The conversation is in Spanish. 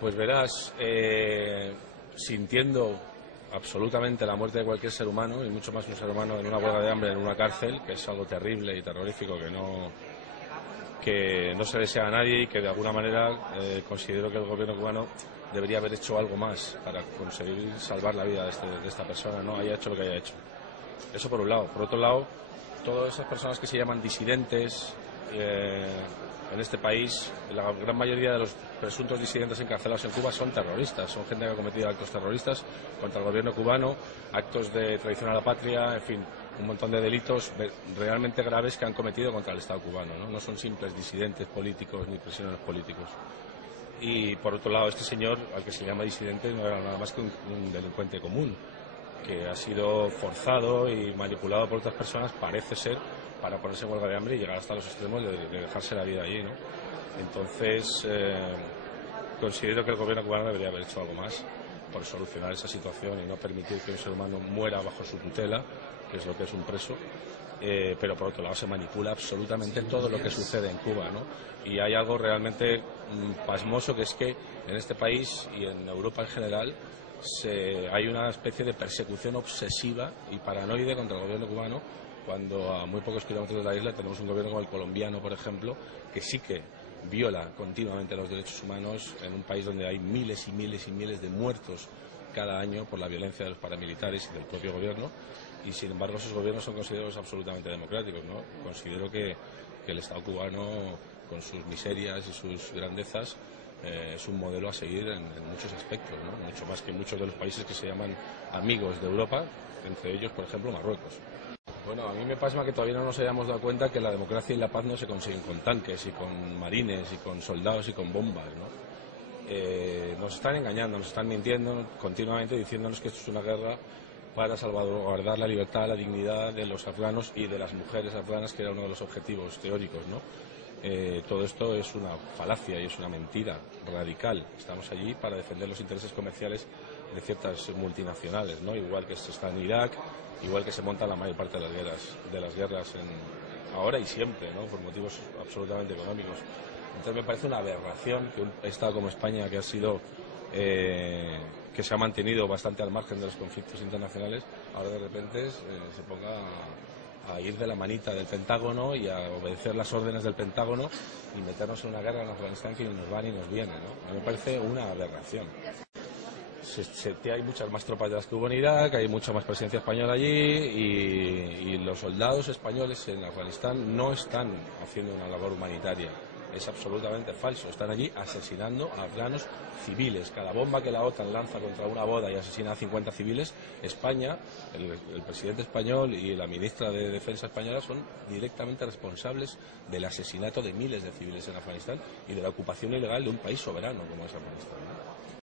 Pues verás, sintiendo absolutamente la muerte de cualquier ser humano, y mucho más un ser humano en una huelga de hambre en una cárcel, que es algo terrible y terrorífico que no se desea a nadie, y que de alguna manera considero que el gobierno cubano debería haber hecho algo más para conseguir salvar la vida de esta persona, no haya hecho lo que haya hecho. Eso por un lado. Por otro lado, todas esas personas que se llaman disidentes en este país, la gran mayoría de los presuntos disidentes encarcelados en Cuba son terroristas, son gente que ha cometido actos terroristas contra el gobierno cubano, actos de traición a la patria, en fin, un montón de delitos realmente graves que han cometido contra el Estado cubano, ¿no? No son simples disidentes políticos ni prisioneros políticos. Y por otro lado, este señor, al que se llama disidente, no era nada más que un delincuente común, que ha sido forzado y manipulado por otras personas, parece ser, para ponerse en huelga de hambre y llegar hasta los extremos de dejarse la vida allí, ¿no? Entonces, considero que el gobierno cubano debería haber hecho algo más por solucionar esa situación y no permitir que un ser humano muera bajo su tutela, que es lo que es un preso. Pero por otro lado se manipula absolutamente todo lo que sucede en Cuba, ¿no? Y hay algo realmente pasmoso, que es que en este país y en Europa en general hay una especie de persecución obsesiva y paranoide contra el gobierno cubano, cuando a muy pocos kilómetros de la isla tenemos un gobierno como el colombiano, por ejemplo, que sí que viola continuamente los derechos humanos, en un país donde hay miles y miles y miles de muertos cada año por la violencia de los paramilitares y del propio gobierno, y sin embargo esos gobiernos son considerados absolutamente democráticos, ¿no? Considero que el Estado cubano, con sus miserias y sus grandezas, es un modelo a seguir en muchos aspectos, ¿no? Mucho más que muchos de los países que se llaman amigos de Europa, entre ellos, por ejemplo, Marruecos. Bueno, a mí me pasma que todavía no nos hayamos dado cuenta que la democracia y la paz no se consiguen con tanques y con marines y con soldados y con bombas, ¿no? Nos están engañando, nos están mintiendo continuamente, diciéndonos que esto es una guerra para salvaguardar la libertad, la dignidad de los afganos y de las mujeres afganas, que era uno de los objetivos teóricos, ¿no? Todo esto es una falacia y es una mentira radical. Estamos allí para defender los intereses comerciales de ciertas multinacionales, ¿no? Igual que se está en Irak, igual que se monta la mayor parte de las guerras ahora y siempre, ¿no? Por motivos absolutamente económicos. Entonces me parece una aberración que un Estado como España, que ha sido que se ha mantenido bastante al margen de los conflictos internacionales, ahora de repente se ponga a ir de la manita del Pentágono y a obedecer las órdenes del Pentágono y meternos en una guerra en Afganistán que ni nos va ni nos viene, ¿no? A mí me parece una aberración. Hay muchas más tropas de las que hubo en Irak, hay mucha más presencia española allí, y los soldados españoles en Afganistán no están haciendo una labor humanitaria. Es absolutamente falso. Están allí asesinando a afganos civiles. Cada bomba que la OTAN lanza contra una boda y asesina a 50 civiles, España, el presidente español y la ministra de Defensa española son directamente responsables del asesinato de miles de civiles en Afganistán y de la ocupación ilegal de un país soberano como es Afganistán, ¿no?